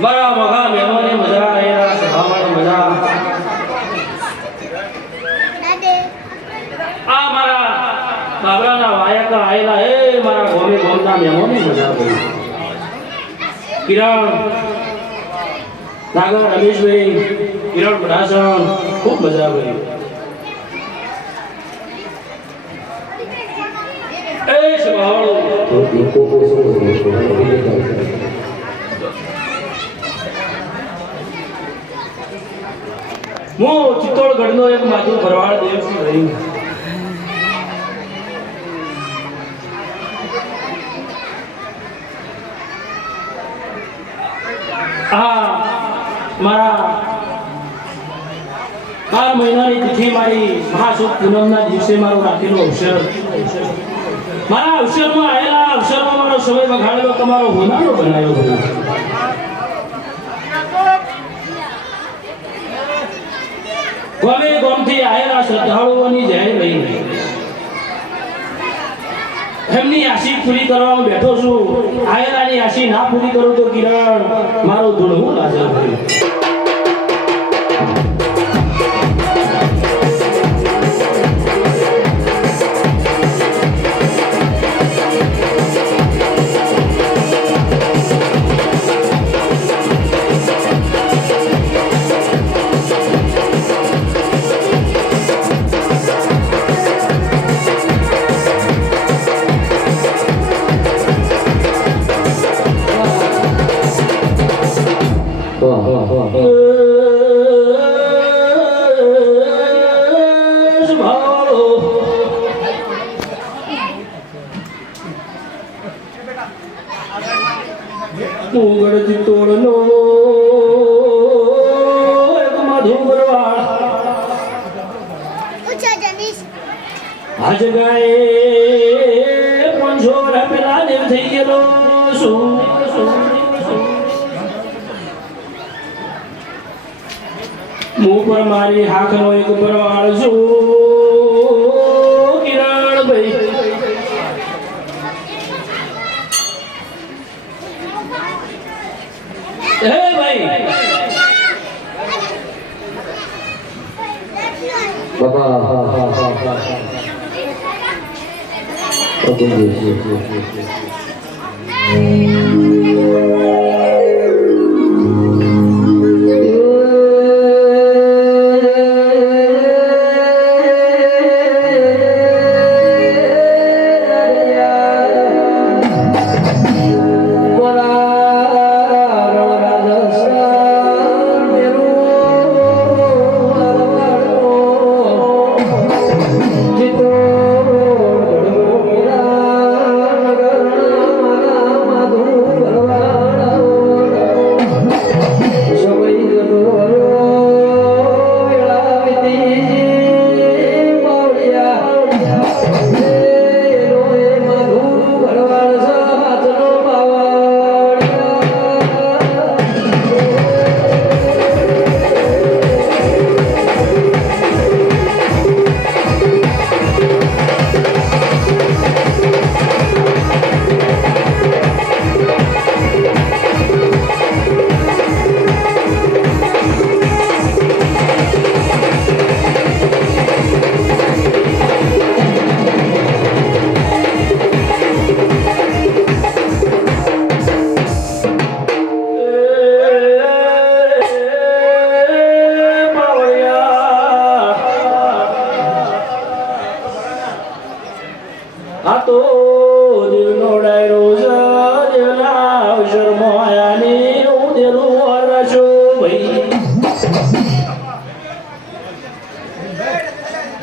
મારા મગા મહેમાનની મજા આવ્યા સભામાં મજા આ મારા બાબરાના વાયકા આયેલા એ મારા ગોમે ગોમના મહેમાનની મજા આવી કિરણ નાગર રમેશભાઈ કિરણ બડાસણ ખૂબ મજા આવી એ સભાવાળો હું ચિત્તોડગઢનો એક માધુ ભરવાડ દેવસિંહ રહી મારા 12 મહિનાની તિથિ મારી મહાસુદ પૂનમના દિવસે મારો રાખેલો અવસર મારા અવસરમાં આવેલા અવસરમાં મારો સમય બગાડેલો તમારો હોનારો બનાવ્યો ગમે ગમથી આયેલા શ્રદ્ધાળુઓની જય રહી એમની આશી પૂરી કરવામાં બેઠો છું આયેલાની આશી ના પૂરી કરું તો કિરણ મારો ધૂળવું લાજર ભર્યું આજ ગાય પંજો પેલા દેવ થઈ ગયેલો મું પર મારી હાથનો એક પરવાળ છું કિરણભાઈ હે ભાઈ બાબા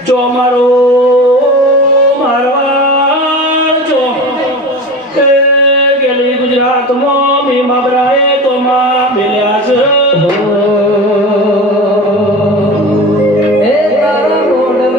જો મારો મારવા જો કે ગેલી ગુજરાતમાં મે માબરાએ તો માં મેલ્યા છે એ તારા મોઢ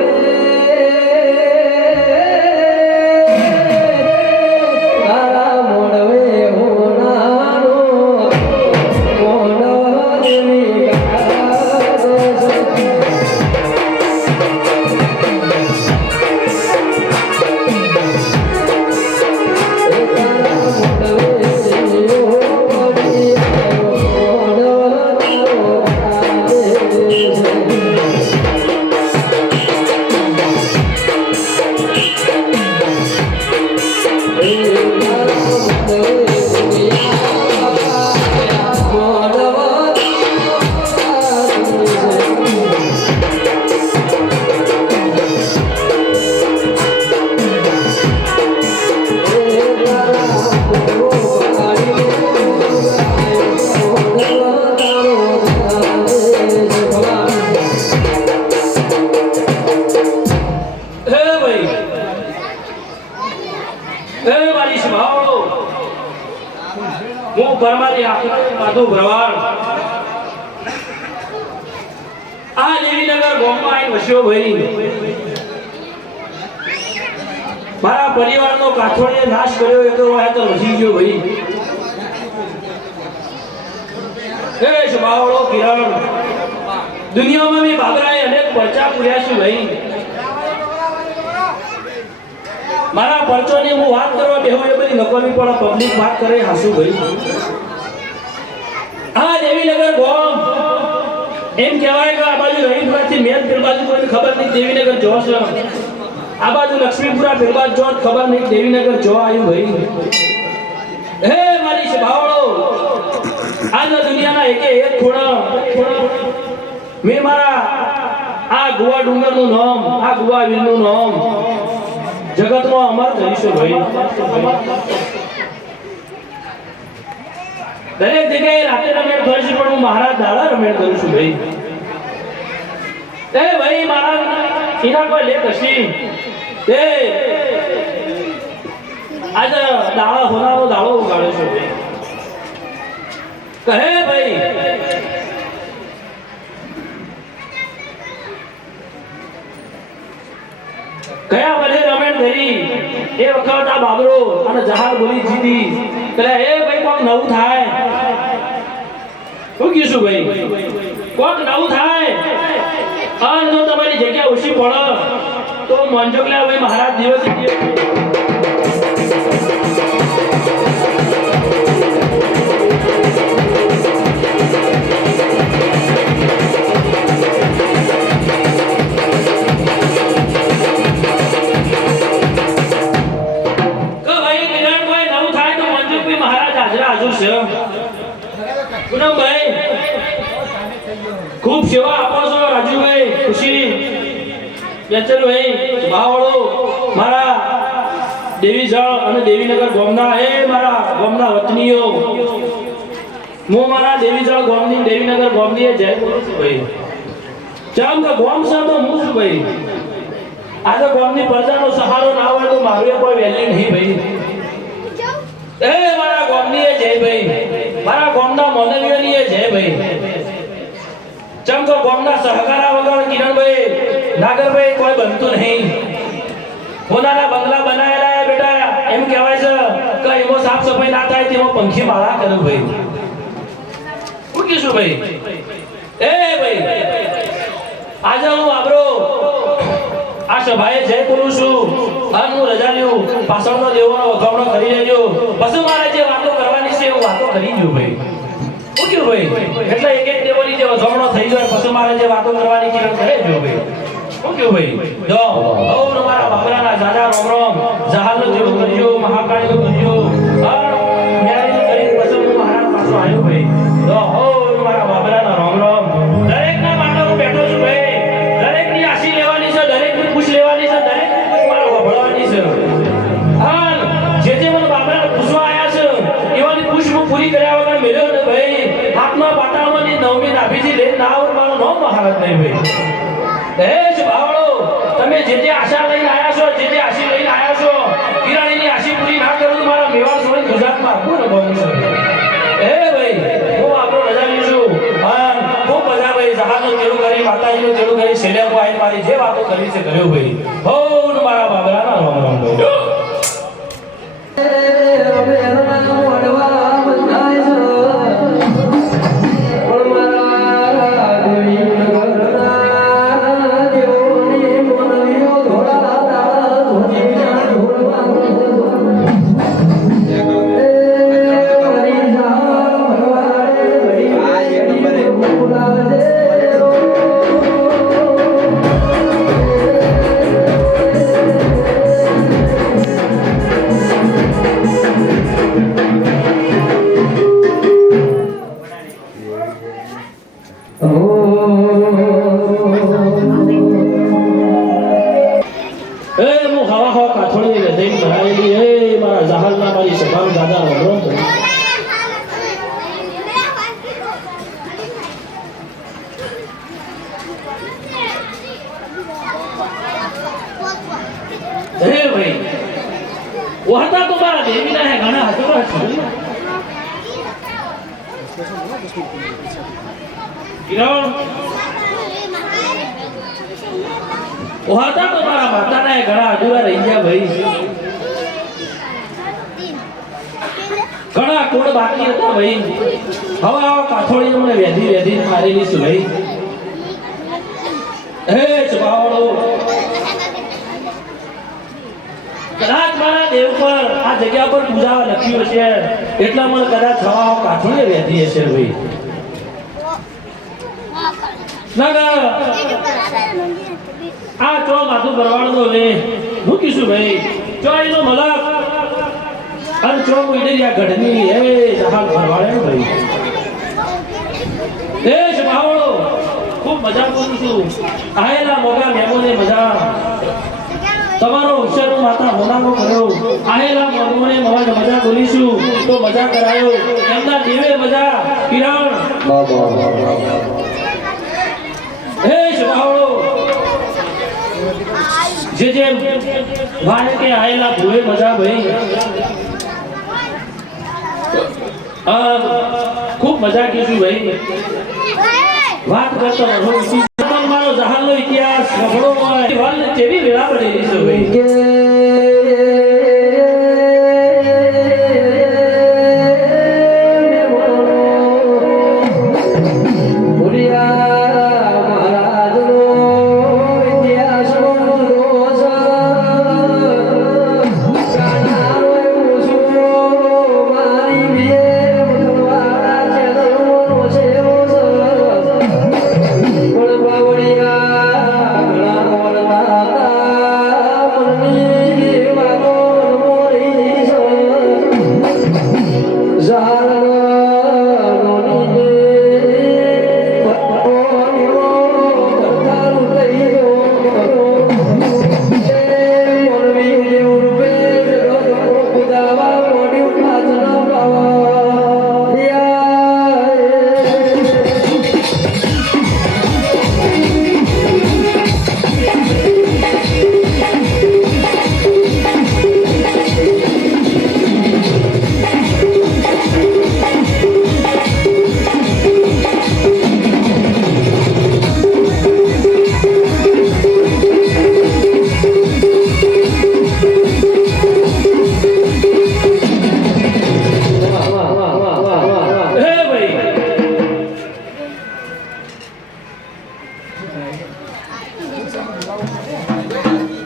મારી આખો માધો ભરવાડ આ દેવીનગર ગામમાં આવીને વસ્યો ભાઈ મારા પરિવારનો કાઠોડીએ નાશ કર્યો એ તો હોય તો વસી ગયો ભાઈ એ સ્વભાવળો કિરણ દુનિયામાં મેં બાબરાએ અનેક પરચા પૂર્યા છે ભાઈ મારા પરચોની હું વાત કરવા બેહું એ બધી નકોમી પણ પબ્લિક વાત કરે હાસુ ભાઈ આ દેવીનગર ગામ એમ કહેવાય કે આ બાજુ રહીમપુરાથી મેન પેલ બાજુ કોઈને ખબર નહીં દેવીનગર જોશ આ બાજુ લક્ષ્મીપુરા પેલ બાજુ જોત ખબર નહીં દેવીનગર જોવા આવ્યું ભાઈ હે મારી સ્વભાવળો આજના દુનિયાના એકે એક ખૂણા મેં મારા આ ગુવા ડુંગરનું નામ આ ગુવા વીરનું નામ જગતમાં અમર કરીશું ભાઈ દરેક જગ્યાએ રાતે રમેણ કરીશું પણ હું મહારાજ દાડા રમેણ કરું છું ભાઈ એ ભાઈ મારા એના કોઈ લેખ હશી એ આજે દાડા હોનારો દાડો ઉગાડ્યો છું ભાઈ કહે ભાઈ કયા બને રમેણ ધરી એ વખત આ બાબરો અને જહાર બોલી જીતી એટલે એ ભાઈ કોક નવું થાય શું કીશું ભાઈ કોક નવું થાય અને જો તમારી જગ્યા ઓછી પડે તો મંજોકલા ભાઈ મહારાજ દિવસ खूब सेवा आपो છો રાજુભાઈ ખુશી બેચરભાઈ ભાવળો મારા દેવી જળ અને દેવીનગર ગામના એ મારા ગામના વતનીઓ હું મારા દેવી જળ ગામની દેવીનગર ગામની જય બોલું છું ભાઈ ચમ કે ગામ છે તો હું છું ભાઈ આજે ગામની પ્રજાનો સહારો ના હોય તો મારું કોઈ વેલ્યુ નહીં ભાઈ એ મારા ગામની જય ભાઈ મારા ગામના માનવીઓની જય ભાઈ ચમ તો ગામના સહકારા વગર કિરણભાઈ નાગરભાઈ કોઈ બનતું નહીં હોનાના બંગલા બનાયેલા હે બેટા એમ કહેવાય છે કે એમાં સાફ સફાઈ ના થાય તેમાં પંખી માળા કરો ભાઈ શું કીશું ભાઈ એ ભાઈ આજે હું આબરો આ સભાએ જય કરું છું અને હું રજા લ્યું પાછળનો દેવોનો વખાવણો કરી લેજો પછી મારે જે વાતો કરવાની છે હું વાતો કરી દઉં ભાઈ શું કયું ભાઈ એટલે એક એક દેવોની જે વખાવણો થઈ જાય પછી મારે જે વાતો કરવાની કિરણ કરે જો ભાઈ શું કયું ભાઈ જો ઓમ મારા બાબરાના જાજા રોમ રોમ જહાલનો જેવું કરજો મહાકાળીનો કરજો ન્યાય કરી પછી હું મહારાજ પાછો આવ્યો ભાઈ જો ઓમ મારા બાબરાના રોમ રોમ દરેકના માટે હું બેઠો છું ભાઈ દરેકની આશી લેવાની છે દરેકની પૂછ લેવાની છે દરેકની પૂછ મારે વભળવાની છે હા જે જે મને બાબરાને પૂછવા આવ્યા છે એવાની પૂછ હું પૂરી કર્યા વગર મેલ્યો ને ભાઈ હાથમાં પાટામાંની નવમી નાભીથી લઈને ના આવું મારું નામ મહારાજ નહીં ભાઈ એ જ ભાવળો તમે જે જે આશા લઈને આવ્યા છો જે જે આશી લઈને આવ્યા છો કિરાણીની આશી પૂરી ના કરું તો મારા મેવાડ છોડી ગુજરાતમાં આપવું ને બહુ છે એ ભાઈ હું આપણો રજા લઈશું હા ખૂબ મજા ભાઈ જહાજનું તેડું કરી માતાજીનું તેડું કરી શેલ્યાકો આવીને મારી જે વાતો કરી છે કર્યું ભાઈ હો મારા બાબરાના રામ રામ ભાઈ કિરણ ઓહાતા તો મારા માતાના ઘણા અધૂરા રહી ગયા ભાઈ. ઘણા કોડ બાકી હતા ભાઈ. હવે આવો કાથોડી મને વેધી મારેલી છે ભાઈ. હે ચબાવડો કદાચ મારા દેવ પર આ જગ્યા પર પૂજા લખ્યું હશે એટલા મને કદાચ હવા કાથોડી વેધી હશે ભાઈ. આ ચો માથું ભરવાડો લે મૂકીશું ભાઈ. ચો એનો મલક અને ચો મુઈડરિયા ગઢની એ જહાલ ભરવાડે ભાઈ. એ શભાવડો ખૂબ મજા કરું છું. આયેલા મોગા મેમોને મજા તમારો અક્ષરનો માતા હોનાનો કર્યો. આયેલા મોગોને મજા બોલીશું તો મજા કરાયો. એમના દેવે મજા કિરણ હે શભાવડો જે વાય કે આયેલા ભૂવે મજા ભાઈ. ખૂબ મજા કીધું ભાઈ. વાત કરતો મારો જહાલનો ઇતિહાસ ખબરો હોય કેવી વેળા બનેલી છે ભાઈ.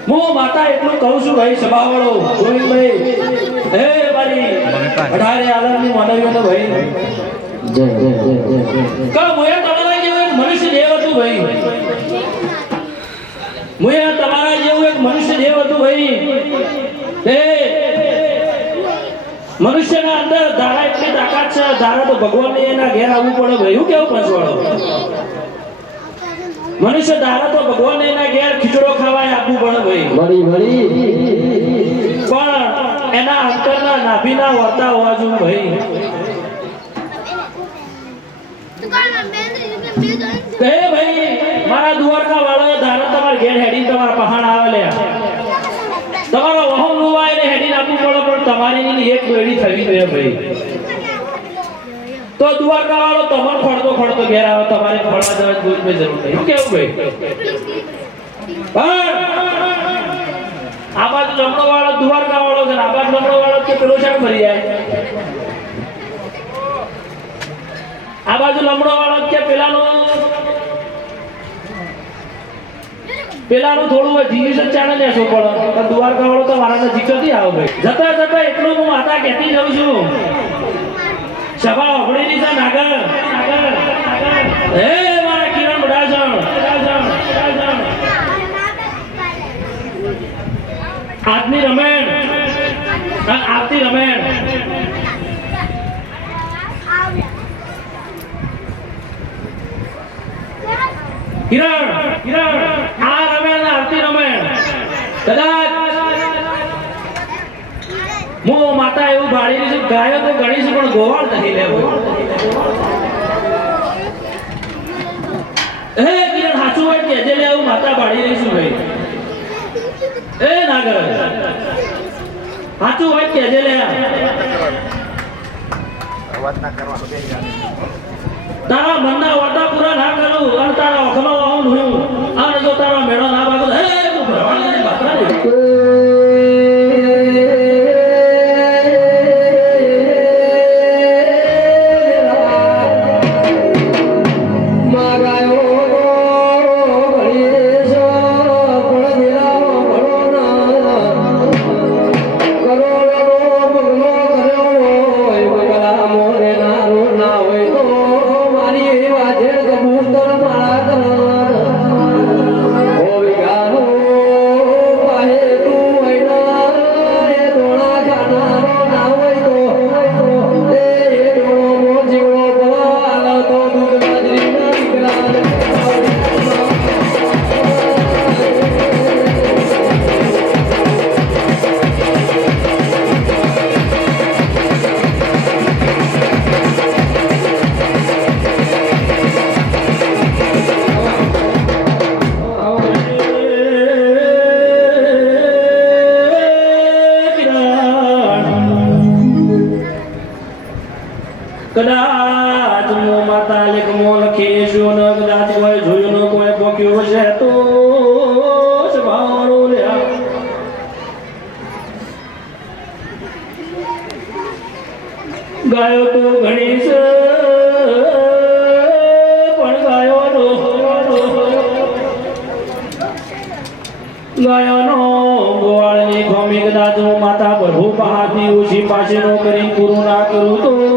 હું માતા એટલું કહું છું ભાઈ સભાવાળો ગોવિંદભાઈ હે મારી 18 આલમની માનવીઓને ભાઈ જય જય જય કા મોયા તમારા જેવો એક મનુષ્ય દેવ હતું ભાઈ. મોયા તમારા જેવું એક મનુષ્ય દેવ હતું ભાઈ. હે મનુષ્યના અંદર ધારા એટલી તાકાત છે. ધારા તો ભગવાનને એના ઘેર આવવું પડે ભાઈ. હું કેવું પંચવાળો મનુષ્ય ધારા તો ભગવાન એના ઘેર ખીચડો ખાવાય આપવું પડે ભાઈ. પણ એના અંતરના નાભીના વર્તા હોવા જોઈએ ભાઈ. હે ભાઈ મારા દ્વારકા વાળા ધારા તમારા ઘેર હેડી તમારા પહાણ આવે લે તમારો વહમ લુવાય ને હેડી આપવું પડે પણ તમારી એક બેડી થવી જોઈએ ભાઈ. તો દ્વારકા વાળો તમને ખડતો ઘેર આવે તમારે ફળવા જવાની કોઈ જરૂર નહીં. કેવું ભાઈ આ બાજુ જમણો વાળો દ્વારકા વાળો છે આ બાજુ જમણો વાળો કે પેલો શાક ભરી જાય. આ બાજુ લમણો વાળો કે પેલાનું થોડું જીવીસ ચાલે ને શું પડે પણ દ્વારકા વાળો તો મારા નજીક નથી આવો ભાઈ. જતા એટલું હું માતા કહેતી જાઉં છું સભા અભળેલી છે નાગર હે મારા કિરણ બડાજણ આજની રમેણ આવતી રમેણ કિરણ આ રમેણ આવતી રમેણ કદાચ હું માતા એવું ભાળી છું ગાયો તો ગણી છું પણ ગોવાળ નથી લેવો. હે કિરણ સાચું હોય કે જે લેવું માતા ભાળી રહીશું ભાઈ. એ નાગર સાચું હોય કે જે લે તારા મનના વાટા પૂરા ના કરું અને તારા ઓખનો આવું હું અને જો તારા મેળો ના બાગો હે હું ભરવાની બાતરા દે કદાચ મો માતા લેખમો લખીશું ન કદાચ કોઈ જોયું ન કોઈ પોક્યું હશે તો સ્વભાવનો લ્યા ગાયો તો ઘણી છે પણ ગાયોનો ગોવાળની ખોમી કદાચ હું માતા પ્રભુ પહાડની ઓછી પાસે નો કરી પૂરું ના કરું તો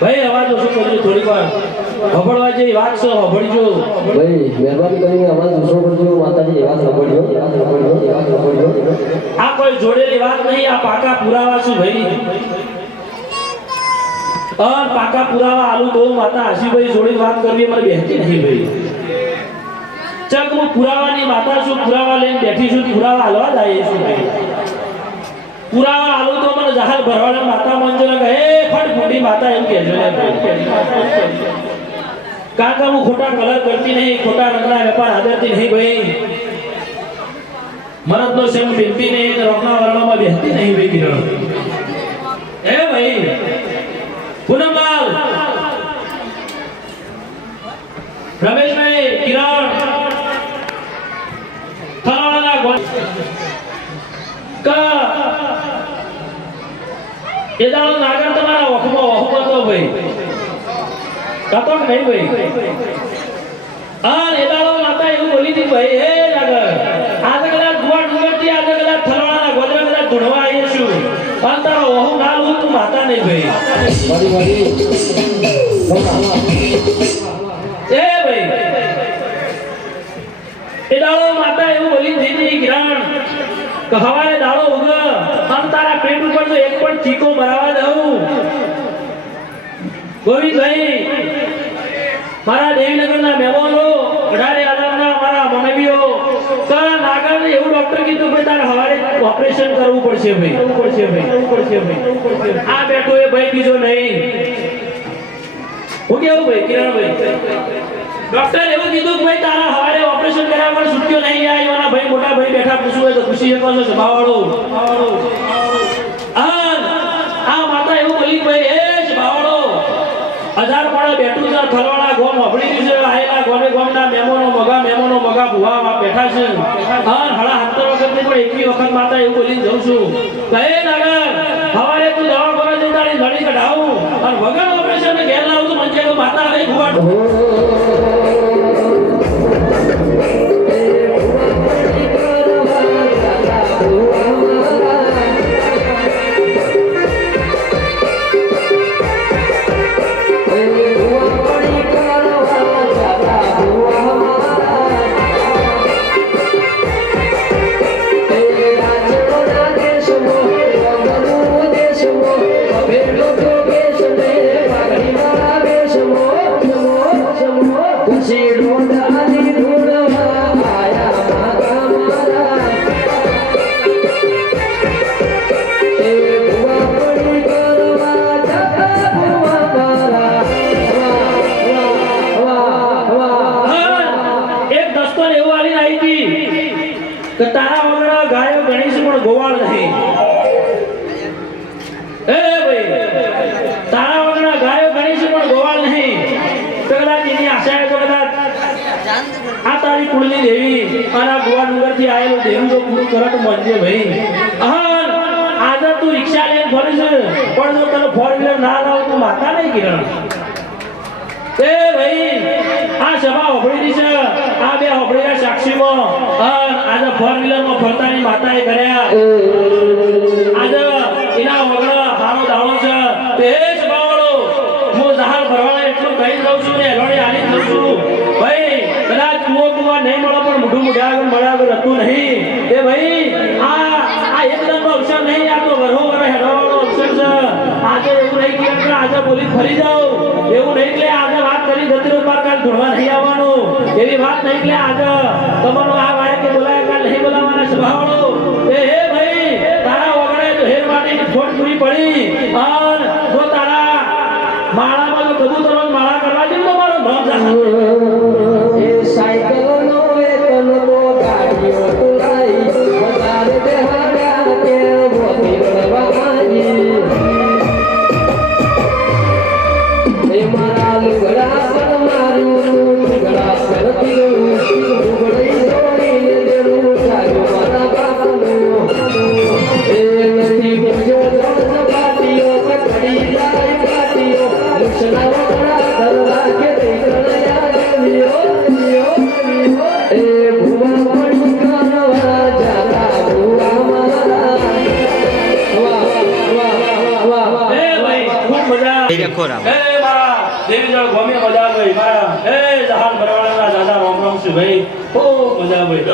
ભાઈ અવાજ ઓછો કરજો થોડીક વાર હબળવા જેવી વાત છે હબળજો ભાઈ મહેરબાની કરીને અવાજ ઓછો કરજો માતાજી વાત હબળજો આ કોઈ જોડેલી વાત નહીં આ પાકા પુરાવા છે ભાઈ પાકા પુરાવા આલુ તો માતા હસીભાઈ જોડે વાત કરવી મને બેહતી નહીં ભાઈ ચક હું પુરાવાની માતા છું પુરાવા લઈને બેઠી છું પુરાવા હાલવા જાય છું ભાઈ પુરાવા આલુ તો મને જહાલ ભરવાડા માતા મંજો લાગે એ ફટ ફૂટી માતા એમ કહેજો ને કાકા હું ખોટા કલર કરતી નહીં ખોટા રંગના વેપાર આદરતી નહીં ભાઈ મરદનો સેમ બિનતી નહીં રોકના વર્ણમાં બેહતી નહીં ભાઈ કિરણ એ ભાઈ પૂનમલાલ રમેશભાઈ કિરણ થરાવાના ગોળ કા એદાનો નાગર તમારા ઓખમાં ઓખમાં તો ભાઈ કાતો નહીં ભાઈ આ એદાનો માતા એવું બોલી હતી ભાઈ હે નાગર આ કદાચ ગુવા ડુંગરથી આ કદાચ છું પણ તારો વહુ ના લઉં તું માતા નહીં ભાઈ મારી એ ભાઈ એ દાડો માતા એવું બોલી દીધી કિરણ કે હવારે દાડો ઉગ અને તારા પેટ ઉપર તો એક પણ ચીકો મરાવા દઉં ગોવિંદભાઈ મારા દેવીનગરના મહેમાનો 18 આલમના મારા મનેવીઓ કા નાગરને એવું ડોક્ટર કીધું કે તારે હવારે ઓપરેશન કરવું પડશે ભાઈ આ બેઠો એ ભાઈ બીજો નહીં હું કેવું ભાઈ કિરણભાઈ ડોક્ટર એવું કીધું કે ભાઈ તારા હવારે ઓપરેશન કર્યા વગર છૂટ્યો નહીં આવ્યો ભાઈ મોટા ભાઈ બેઠા પૂછવું હોય તો પૂછી શકો છો સભાવાળો આ માતા એવું બોલી ભાઈ એ સભાવાળો 1000 પાડા બેઠું છે થલવાડા ગોમ હબળી છે આયેલા ગોમના મહેમાનો મગા ભુવા બેઠા છે હળા 70 વખતની પણ એકવી વખત માતા એવું બોલીને જઉં છું કહે નાગર હવારે તું દવા કરવા જઈ તારી નળી કઢાવું અને વગર ઓપરેશન ને ઘેર લાવું તો મંજે તો માતા નહીં ભુવા તારા વગર ગાયો ગણીશ પણ ગોવાળ નહીં એ ભાઈ તારા વગર ગાયો ગણીશ પણ ગોવાળ નહીં તો કદાચ એની આશા તો કદાચ આ તારી કુળની દેવી અને ગોવા ડુંગર થી આવેલું દેવું તો પૂરું કરત મનજે ભાઈ આજે તું રિક્ષા લઈને ફરે છે પણ જો તને 4 વ્હીલર ના લાવ તું માતા નહીં કિરણ એ ભાઈ આ સભા હોબળીની છે આ બે હોબળીના સાક્ષીમાં આજે 4 વ્હીલરમાં ફરતાની માતાએ કર્યા આજે એના વગર હારો દાડો છે તે સભાવાળો હું જહાલ ભરવાળા એટલું કહી દઉં છું ને એલોડી આલી દઉં છું ભાઈ કદાચ કુવા નહીં મળે પણ મોઢું મળ્યા વગર હતું નહીં એ ભાઈ આ એકદમનો અવસર નહીં આ તો વરહો વર હેડવાનો અવસર છે આજે એવું નહીં કે આજે બોલી ફરી જાઓ એવું નહીં કે આજે વાત કરી જતી રહો કાલ ધોળવા નહીં આવવાનું એવી વાત નહીં કે આજે તમારો આ વાય કે બોલાય કાલ નહીં બોલાવવાના સ્વભાવળો એ હે ભાઈ તારા વગરે તો હેર માટીની ફોટ પૂરી પડી અને જો તારા માળામાં તો કબૂતરો માળા કરવા દે તો મારો નામ જાણે એ સાયકલનો એકનો તો ગાડીઓ તુલાઈ વધારે દેહાડ્યા કે બોધી રળવાની એ મારા લુગડા પર મારું લુગડા પર પીરું લુગડી જોડીને દેરું જાગ્યો મારા બાપનું એ નથી પૂજો પાટીઓ પકડી જાય પાટીઓ મુસના વગડા ધરવા કે દેખણયા ગયો એ ભુવા પડી કરવા જાતા ભુવા મારા વાહ એ ભાઈ ખૂબ મજા એ મારા દેવીજળ ગોમી મજા આવી મારા એ જહાન ભરવાડાના દાદા રામ રામ છું ભાઈ ખૂબ મજા આવી